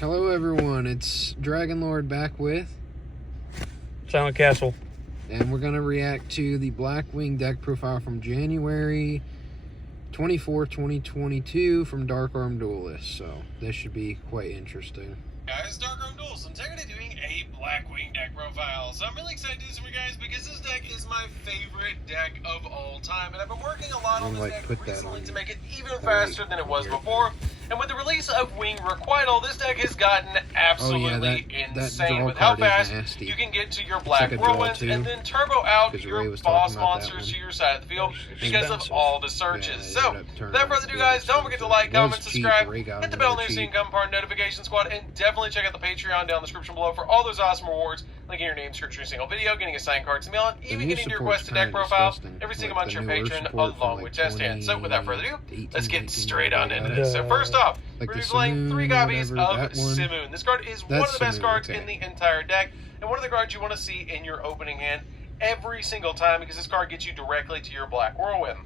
Hello everyone, it's Dragon Lord back with Silent Castle. And we're going to react to the Blackwing deck profile from January 24, 2022 from darkarmedduelist. So this should be quite interesting. Guys, darkarmedduelist, I'm technically doing a Blackwing deck profile. So I'm really excited to do this for you guys because this deck is my favorite deck of all time. And I've been working a lot on this deck recently to make it even faster than it was before. And with the release of Wing Requital, this deck has gotten absolutely insane with how fast you can get to your black whirlwinds and then turbo out your boss monsters to your side of the field because of all the searches. So, without further ado, guys, don't forget to like, comment, subscribe, hit the bell near so you can become part of the notification squad, and definitely check out the Patreon down in the description below for all those awesome rewards, like in your name, description of a single video, getting a signed card to mail, and even getting your requested deck profile every single month to your patron along with test hands. So, without further ado, let's get straight on into this. So, first off, we're going to be playing 3 copies of Simoon. This card is one of the best cards in the entire deck, and one of the cards you want to see in your opening hand every single time because this card gets you directly to your black whirlwind.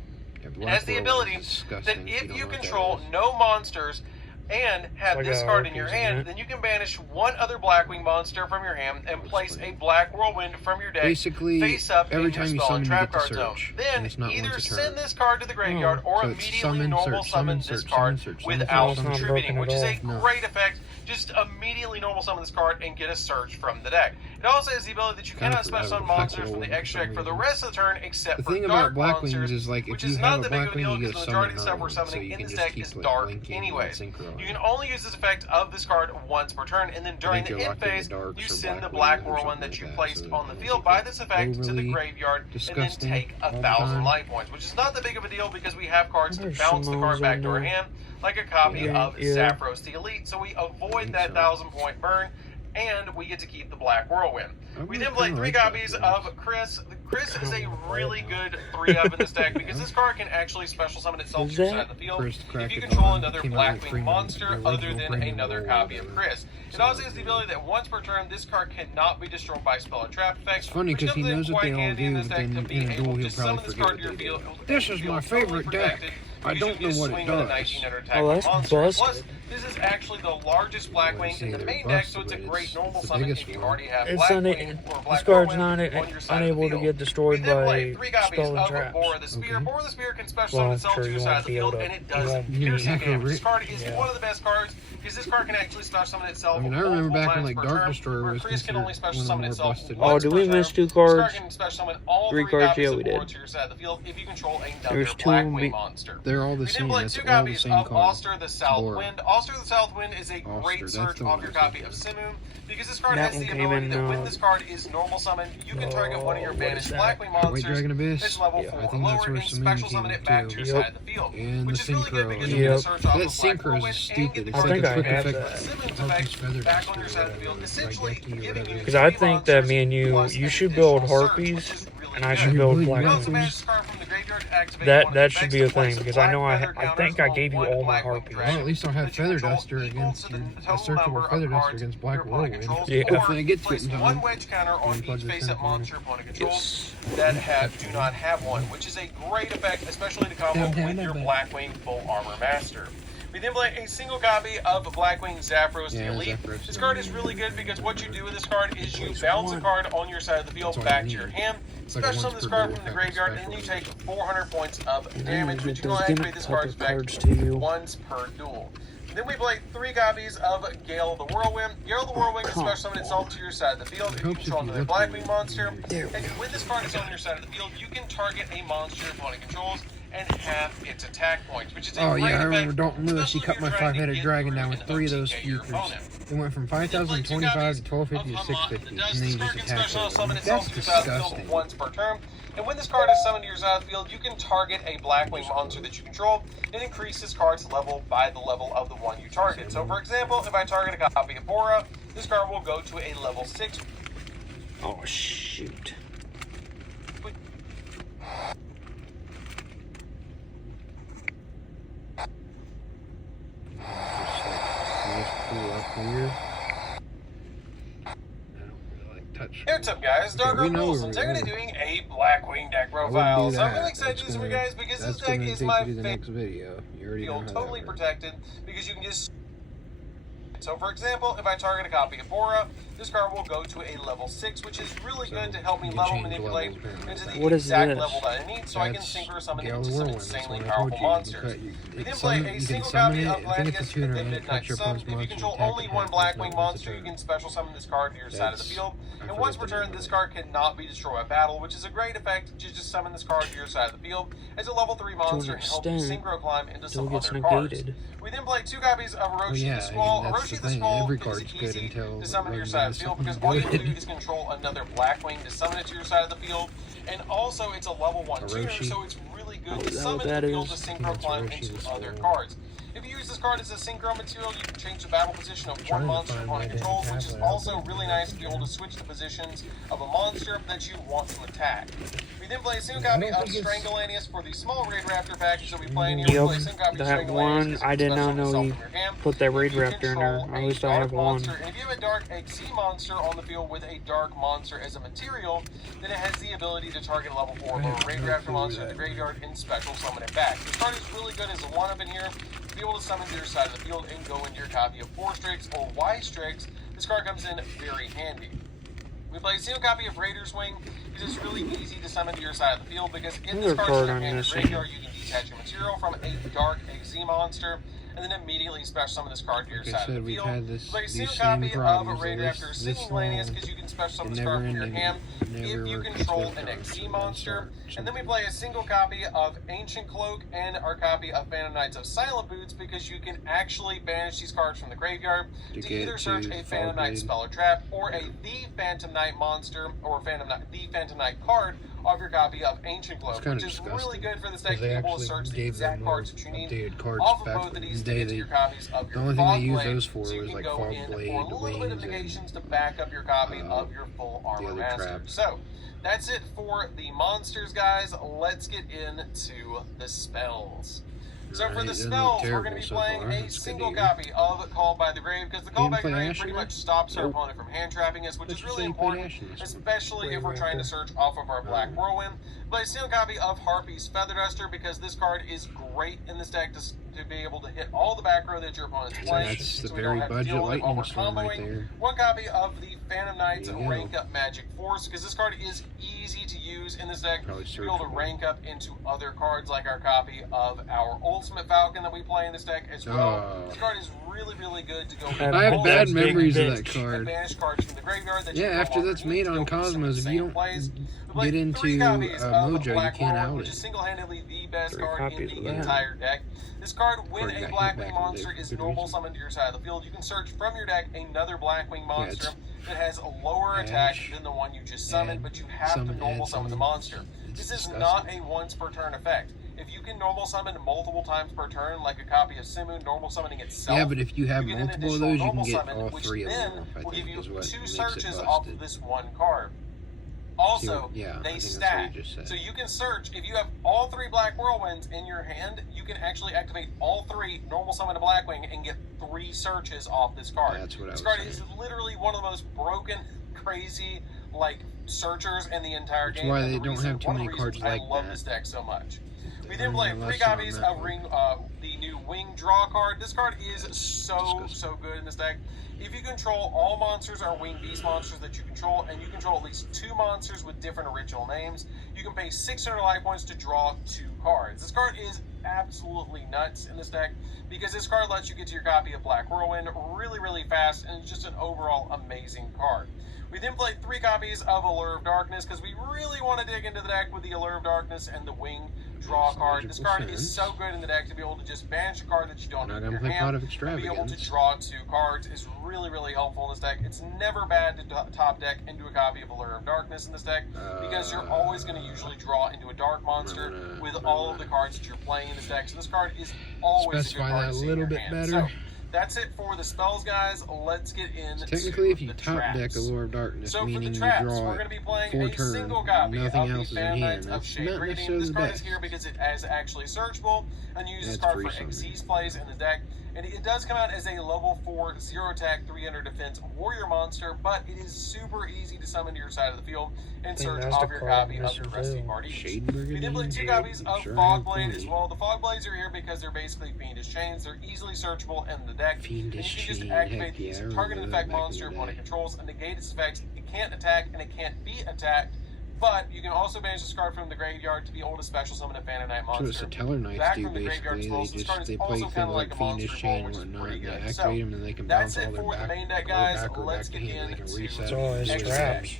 It has the ability that if you control no monsters and have this card in your hand, then you can banish one other Blackwing monster from your hand and place a black whirlwind from your deck face up in your spell and trap card zone. Then either send this card to the graveyard or immediately normal summon this card without contributing, which is a great effect. Just immediately normal summon this card and get a search from the deck. It also has the ability that you cannot special summon monsters from the extract for the rest of the turn except for dark monsters, which is not that big of a deal because the majority of the stuff we're summoning in this deck is dark anyways. You can only use this effect of this card once per turn, and then during the end phase, you send the black whirlwind that you placed on the field by this effect to the graveyard and then take 1,000 life points, which is not that big of a deal because we have cards to bounce the card back to our hand, like a copy of Zapdos the Elite, so we avoid that 1,000-point burn, and we get to keep the black whirlwind. We then play 3 copies of Chris. Chris is a really good 3-of in this deck because this card can actually special summon itself to your side of the field if you control another Blackwing monster other than another copy of Chris. It also has the ability that once per turn, this card cannot be destroyed by spell or trap effects. It's funny because he knows what they all do, but then in a duel he'll probably forget what they do. This is my favorite deck. I don't know what it does. Oh, that's busted. Plus, this is actually the largest Blackwing in the main deck, so it's a great normal summon if you already have Blackwing or Black Whirlwind unable to get destroyed by spell and traps. Bora the Spear. Bora the Spear can special summon itself to your side of the field, and it does piercing damage. This card is one of the best cards because this card can actually special summon itself. I remember back when Dark Destroyer was Chris can only special summon itself once Oh, did we miss 2 cards? 3 cards, yeah, we did. To your side of the field if you control another Blackwing monster. They're all the same. That's all the same card. Oster the Southwind. Oster the Southwind is a great search off your copy of Simoon because this card has the ability that when this card is normal summoned, you can target one of your banished Blackwing monsters that's level 4 or lower and special summon it back to your side of the field, which is really good because you can search off of Black Whirlwind and get Simoon's effect back on your side of the field, essentially giving you. Because I think that me and you should build Harpies. And I should build Blackwings. That should be a thing because I know I think I gave you all my Harpies. Well, at least I'll have Feather Duster against a searchable Feather Duster against Black Whirlwind. Yeah. Hopefully I get to it in time. One wedge counter on each face-up monster opponent controls that do not have one, which is a great effect, especially to combo with your Blackwing Full Armor Master. We then play a single copy of Blackwing Zapdos the Elite. This card is really good because what you do with this card is you bounce a card on your side of the field back to your hand, special summon this card from the graveyard, and then you take 400 points of damage, which you can only activate this card's back once per duel. Then we play 3 copies of Gale the Whirlwind. Gale the Whirlwind can special summon itself to your side of the field if you control another Blackwing monster. And when this card is on your side of the field, you can target a monster your opponent controls and half its attack points, which is a great I remember effect, Dalton Lewis, he cut my 5-headed dragon down with 3 of those features. It went from 5,025 to 1,250 to 650, and then he just attacked it. That's disgusting. Once per turn. And when this card is summoned to your side of the field, you can target a Blackwing monster that you control and increase this card's level by the level of the one you target. So for example, if I target a copy of Bora, this card will go to a level 6. Oh shoot. Hey, what's up, guys? darkarmedduelist. I'm technically doing a Blackwing deck profile, so I'm really excited to do this for you guys because this deck is my favorite. Feel totally protected because you can just So for example, if I target a copy of Bora, this card will go to a level 6, which is really good to help me level manipulate into the exact level that I need, so I can synchro summon it into some insanely powerful monsters. We then play a single copy of Gladius at the Midnight Sun. If you control only one Blackwing monster, you can special summon this card to your side of the field, and once returned, this card cannot be destroyed by battle, which is a great effect to just summon this card to your side of the field as a level 3 monster and help you synchro climb into some other cards. We then play 2 copies of Orochi the Squall. Orochi the Squall is easy to summon to your side of the field because all you do is control another Blackwing to summon it to your side of the field, and also it's a level 1 tuner, so it's really good to summon the field to synchro climb into other cards. If you use this card as a synchro material, you can change the battle position of one monster opponent controls, which is also really nice to be able to switch the positions of a monster that you want to attack. We then play a single copy of Strangulanius for the small Raid Raptor package that we play in here. We play a single copy of that one, I did not know you put that Raid Raptor in there. At least I have one. And if you have a dark XC monster on the field with a dark monster as a material, then it has the ability to target a level 4 lower Raid Raptor monster in the graveyard and special summon it back. This card is really good as a 1-up in here. Be able to summon to your side of the field and go into your copy of 4 Strix or Y Strix. This card comes in very handy. We play a single copy of Raider's Wing. It is really easy to summon to your side of the field because in this card's graveyard you can detach your material from a dark XZ monster and then immediately special summon this card to your side of the field. Play a single copy of Raid Raptor Singing Lanius because you can special summon this card from your hand if you control an XZ monster. And then we play a single copy of Ancient Cloak and our copy of Phantom Knights of Silent Boots because you can actually banish these cards from the graveyard to either search a Phantom Knight spell or trap or the Phantom Knight monster or the Phantom Knight card of your copy of Ancient Cloak, which is really good for this deck to be able to search the exact cards that you need off of both of these to get to your copies of your Fog Blade, so you can go in for a little bit of negations to back up your copy of your full armor master. So that's it for the monsters, guys. Let's get into the spells. So for the spells, we're going to be playing a single copy of Called by the Grave, because the Called by the Grave pretty much stops our opponent from hand trapping us, which is really important, especially if we're trying to search off of our Black Whirlwind. Play a single copy of Harpy's Feather Duster, because this card is great in this deck to be able to hit all the back row that your opponent's playing, so we don't have to deal with over-comboing. One copy of the Phantom Knight's Rank Up Magic Force, because this card is easy to use in this deck to be able to rank up into other cards, like our copy of our Ultimate Falcon that we play in this deck as well. This card is really, really good to go with. I have bad memories of that card. Banish cards from the graveyard that after that's made on Cosmos, if you don't get into Mojo, you can't out it. Which is single-handedly the best card in the entire deck. This card, when a Blackwing monster is normal summoned to your side of the field, you can search from your deck another Blackwing monster that has a lower attack than the one you just summoned, but you have to normal summon the monster. This is not a once per turn effect. If you can normal summon multiple times per turn, like a copy of Simu normal summoning itself, yeah, but if you have multiple of those, you can get summon, all 3 of them. Which then will give you 2 searches off of this one card. Also, they stack. So you can search, if you have all 3 Black Whirlwinds in your hand, you can actually activate all 3, normal summon a Blackwing, and get 3 searches off this card. That's what I was This card saying. is literally one of the most broken, crazy, like, searchers in the entire game. That's why they don't have too many cards like that. I love this deck so much. We then play 3 copies of the new Wing Draw card. This card is so good in this deck. If you control all monsters or Wing Beast monsters that you control, and you control at least 2 monsters with different original names, you can pay 600 life points to draw 2 cards. This card is absolutely nuts in this deck, because this card lets you get to your copy of Black Whirlwind really, really fast, and it's just an overall amazing card. We then play 3 copies of Allure of Darkness, because we really want to dig into the deck with the Allure of Darkness and the Wing Draw card. This card is so good in the deck to be able to just banish a card that you don't need in your hand, and be able to draw 2 cards is really, really helpful in this deck. It's never bad to top deck into a copy of Allure of Darkness in this deck, because you're always going to usually draw into a dark monster with all of the cards that you're playing in this deck. So this card is always a good card to see in your hand. So, that's it for the spells, guys. Let's get into technically, if you top deck Allure of Darkness, meaning you draw we're going to be playing 4 a turns, single copy nothing of else the is in Phantom hand. Knights of That's Shade not Reading. necessarily This the card is best. here because it is actually searchable, and you use this card for Xyz plays in the deck. And it does come out as a level 4, 0 attack, 300 defense warrior monster, but it is super easy to summon to your side of the field and search off your copy of your Rusty Marty's. We then play 2 copies of Fogblade as well. The Fogblades are here because they're basically Fiendish Chains. They're easily searchable in the deck. Fiendish and you can just Chain, activate heck these yeah, targeted effect monster opponent controls and negate its effects. It can't attack and it can't be attacked. But you can also banish this card from the graveyard to be able to special summon a Phantom Knight monster. So it's a Teller Knights back do from the graveyard basically. as well. They So play also things like a Fiendish monster Chain ball, and which is whatnot. pretty They good. activate them and they can That's bounce all it their for the back, main deck, or guys. back or Let's back get to hand. They can into reset It's it. all his Next scraps.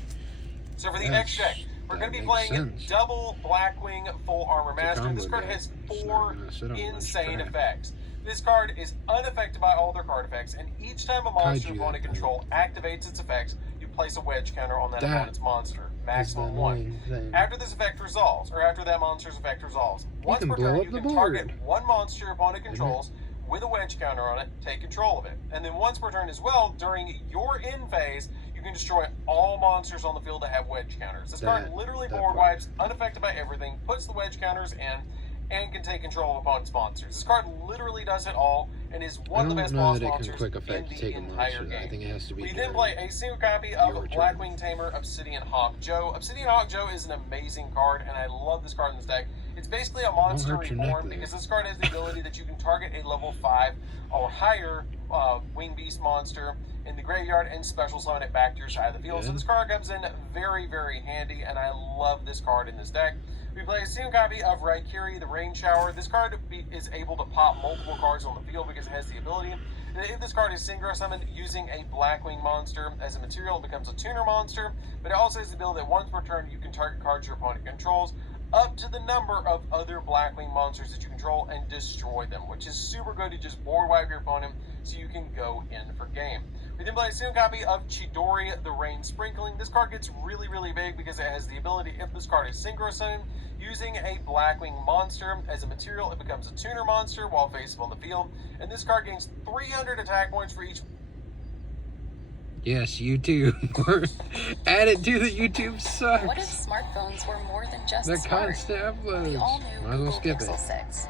So for the Yes, next deck, we're that going to be makes playing sense. double Blackwing Full Armor It's a Master. combo This card deck. has It's 4 not gonna sit on much insane crap. effects. This card is unaffected by all their card effects, and each time a monster Kaiju opponent that control activates its effects, you place a wedge counter on that That opponent's monster. That's the Maximum 1. annoying thing. After this effect resolves, or after that monster's effect resolves, once can per blow turn up you the can target board. 1 monster opponent controls with a wedge counter on it, take control of it. And then once per turn as well, during your end phase, you can destroy all monsters on the field that have wedge counters. This card literally board wipes, unaffected by everything, puts the wedge counters in, and can take control of opponent's monsters. This card literally does it all, and is one of the best boss monsters quick in effect to the take a entire monster. I game. think it has to be. We then play a single copy of your turn. Blackwing Tamer Obsidian Hawk Joe. Obsidian Hawk Joe is an amazing card, and I love this card in this deck. It's basically a monster hurt your neck, reborn though. because this card has the ability that you can target a level 5 or higher wing beast monster in the graveyard and special summon it back to your side of the field. So this card comes in very, very handy, and I love this card in this deck. We play a single copy of Raikiri, the Rain Shower. This card is able to pop multiple cards on the field because it has the ability. And if this card is synchro summoned using a Blackwing monster as a material, it becomes a tuner monster. But it also has the ability that once per turn, you can target cards your opponent controls up to the number of other Blackwing monsters that you control and destroy them, which is super good to just board wipe your opponent so you can go in for game. We then play a single copy of Chidori, the Rain Sprinkling. This card gets really, really big because it has the ability, if this card is synchro summoned, using a Blackwing monster as a material, it becomes a tuner monster while facing on the field. And this card gains 300 attack points for each. Yes, YouTube. Add it to the YouTube sucks. What if smartphones were more than just They're smart? constant uploads. The Might all-new as well Google skip Pixel it. 6.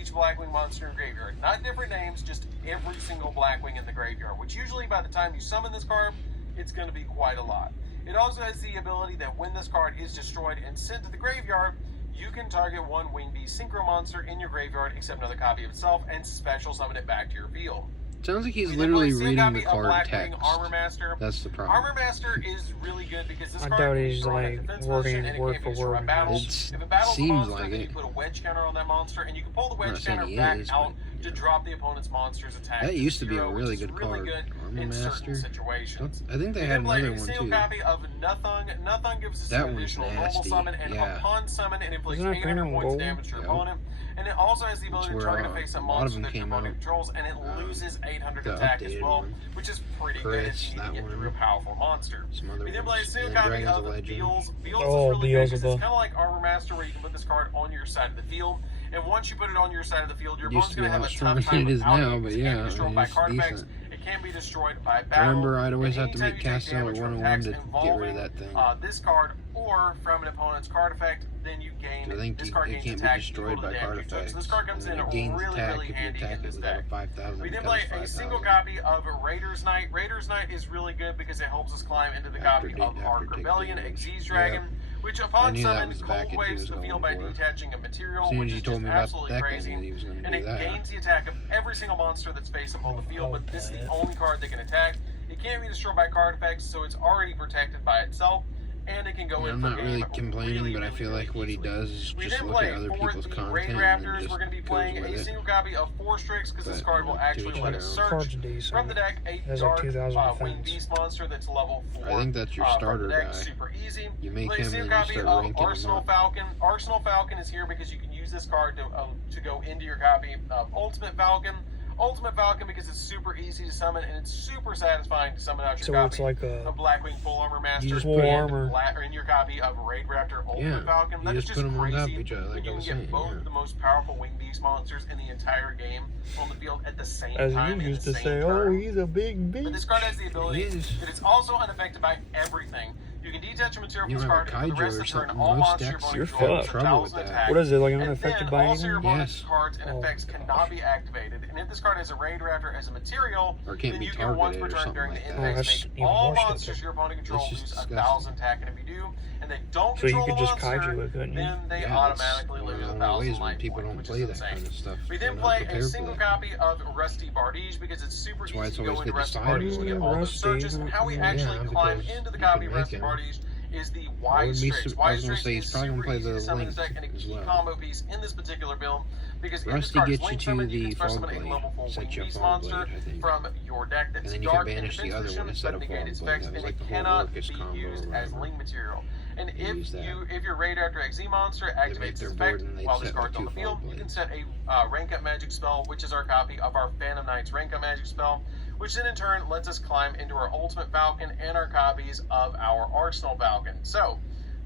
Each Blackwing monster in graveyard. Not different names, just every single Blackwing in the graveyard, which usually by the time you summon this card, it's going to be quite a lot. It also has the ability that when this card is destroyed and sent to the graveyard, you can target 1 Wing Beast Synchro monster in your graveyard, except another copy of itself, and special summon it back to your field. Sounds like he's We then play literally a single reading copy the of card Blackwing text. Armor Master. That's the problem. Armor Master is really good because this I card doubt can he's, destroy like, a defense wording position and it word can't for be destroyed word by in battle. this. If it battles a Seems monster, like then it. you put a wedge counter on that monster, and you can pull the I'm wedge not saying counter he back is, out but, to yeah. drop the opponent's monster's attack. That used to be a zero, really which is good really card. good Armor in Master. certain situations. I think they We had then play another a one single too. copy of Nothung. Nothung gives us That an one's additional normal nasty. summon, and Yeah. upon summon, it inflicts Isn't that 800 green and points of gold? damage to your Yep. opponent. And it also has the That's ability to where, target a face a a lot of monster them that your came opponent out. controls, and it loses 800 The attack as updated well, one. which is pretty Chris, good if you that need to get one. a real powerful monster. Some other We then play a ones. single And copy Dragon's of Legend. Beals. Beals Oh, is really good because Beelzebub. it's kind of like Armor Master, where you can put this card on your side of the field. And once you put it on your side of the field, your It used opponent's to be going to a have lot a stronger tough time than it is without now, you. but It can't yeah, be destroyed by it's card effects. decent. It can be destroyed by I battle. remember I'd always And have to anytime make you take cast out damage at from 101 attacks to get rid of involving, that thing. this card or from an opponent's card effect, then you gain. I think this it card gains can't be attack destroyed equal to by the card damage you took. effects. So this card comes And in it gains really, attack really if you handy attack in it this with deck. like a 5,000. We then becomes play a single 5,000. copy of Raiders Knight. Raiders Knight is really good because it helps us climb into the After copy of take Arc Rebellion, damage. Xyz Dragon, which upon knew that summon was back cold into waves his the field by going for. detaching a material, As soon which as you is told just me about absolutely that, I crazy. knew he was going to And do it that. gains the attack of every single monster that's face up on the field, but this is the only card that can attack. It can't be destroyed by card effects, so it's already protected by itself, and it can go in I'm for not game really complaining, really, but I really, feel really like what he easily. does is We just then look play at other for people's the content Raid and Raptors. just We're going to be goes playing with a it. single copy of Force Strix because this But, card will to actually each let their us own. search Card's decent. from the deck a Has like dark 2,000 Wing defense. Beast monster that's level 4. I think that's your from starter the deck. guy. Super easy. You make Play a him and single then you copy start of ranking him Arsenal up. Falcon. Arsenal Falcon is here because you can use this card to go into your copy of Ultimate Falcon. Ultimate Falcon because it's super easy to summon and it's super satisfying to summon out your So copy it's like a of Blackwing Full Armor Master just full put armor. or in your copy of Raid Raptor Ultimate Yeah, Falcon. you That is just just put 'em on top of crazy. each other, like when I you can was get saying, both yeah. the most powerful Wing Beast monsters in the entire game on the field at the same As time. you in used the to same say, turn. oh, he's a big But this beast. card has the ability It is. that it's also unaffected by everything. You can detach a material You from have this a card, and for the kaiju rest or of the turn, something, all most monsters decks your You're opponent controls fucked. have Trouble with thousand that. attack. What is it, like And unaffected then by also your anything? opponent's Yes. cards and Oh, effects cannot be activated. And if this card has a Raid Raptor as a material, Or can't then be you can once targeted per or turn something during the like end that. Oh, phase that's make even all more monsters stupid. your opponent controls That's lose just 1,000 attack. And if you do, and they don't So you control could the just monster, kaiju it, couldn't you? then they Yeah, automatically it's lose one of the 1,000 ways when life people points, don't which play is that insane. kind of stuff. We They're then not play a prepared for single that. copy of Rusty Bardige because it's super That's why easy it's to go always into good to Rusty side Bardige to with get it. all those Rusty, searches. And how we yeah, actually climb because into the you copy can of make Rusty him. Bardige is the I Wise was Tricks. gonna Wise say Tricks he's is probably gonna super play easy the to summon Link this deck and a as key well. combo piece in this particular build because in this Rusty card's gets you Link to summon, you the can special Fog summon a Blade. level 4 Set Wing you a Beast Fog monster Blade, I think. from your deck that's And then you can dark and banish the defense other one position, instead but of negated Fog Blade. specs, That was and like it the whole cannot Orcus be combo or used as whatever. Link material. And They use that. if your Raid Raptor XZ monster activates make their its board effect and they while this set, card's like, on the 2 field, Fog you can Blades. set a rank up magic spell, which is our copy of our Phantom Knight's rank up magic spell, which then in turn lets us climb into our Ultimate Falcon and our copies of our Arsenal Falcon. So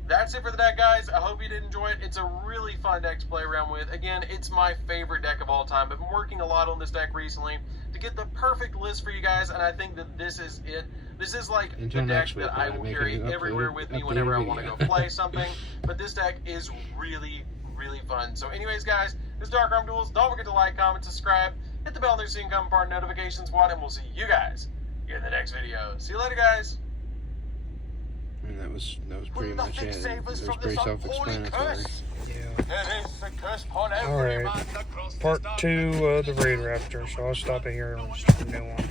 that's it for the deck, guys. I hope you did enjoy it. It's a really fun deck to play around with. Again, it's my favorite deck of all time. I've been working a lot on this deck recently to get the perfect list for you guys, and I think that this is it. This is like Until the deck next week, that I when I will make a carry new everywhere with me updated whenever I want to video. go play something. But this deck is really, really fun. So anyways, guys, this is Dark Arm Duels. Don't forget to like, comment, subscribe, hit the bell there so you can come part notifications, and we'll see you guys in the next video. See you later, guys. And that was pretty much nothing it. save It us was from pretty this unholy self-explanatory. curse. Yeah. There is a curse upon every Alright. man that crosses Part dark 2 of the Raid Raptor, so I'll stop it here and start a new one.